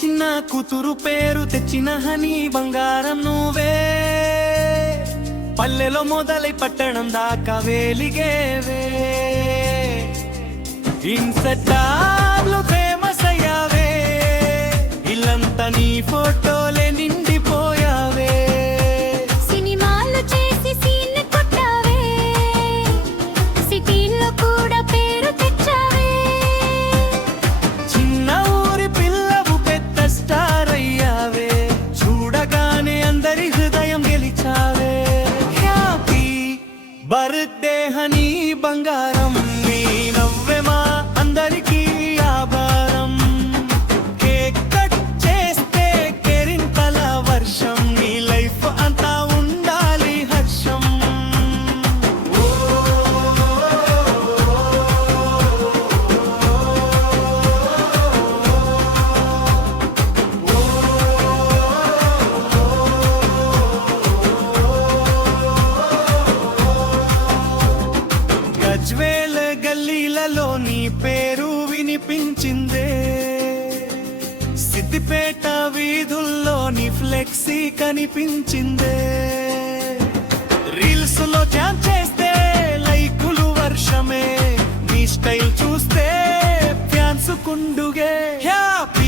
చిన్న కూతురు పేరు తెచ్చిన హనీ బంగారం నువ్వే. పల్లెలో మొదలై పట్టణం దాకా వేలిగేవే. ఇన్స్టాగ్రామ్లో ఫేమస్ అయ్యావే. ఇల్లంతా నీ ఫోటోలే నిండిపోయావే. సినిమాలు చేసి సీన్ కొట్టావే. సిటీలో కూడా పేరు తెచ్చావే. చిన్న ఊరి పిల్లవు పెద్ద స్టార్ అయ్యావే. చూడగానే అందరి హృదయం గెలిచావే. హ్యాపీ బర్త్డే హనీ బంగారం. నీ నవ్వే మా అందరికీ ఆభారం. కేక్ కట్ చేస్తే కేరింతల వర్షం. నీ లైఫ్ అంతా ఉండాలి హర్షం. గజ్వేల్ గల్లీలలో నీ పేరు వినిపించిందే. సిద్దిపేట వీధుల్లో నీ ఫ్లెక్సీ కనిపించిందే. రీల్స్ లో జామ్ చేస్తే లైకులు వర్షమే. నీ స్టైల్ చూస్తే ఫ్యాన్స్ కుండుగే. హ్యాపీ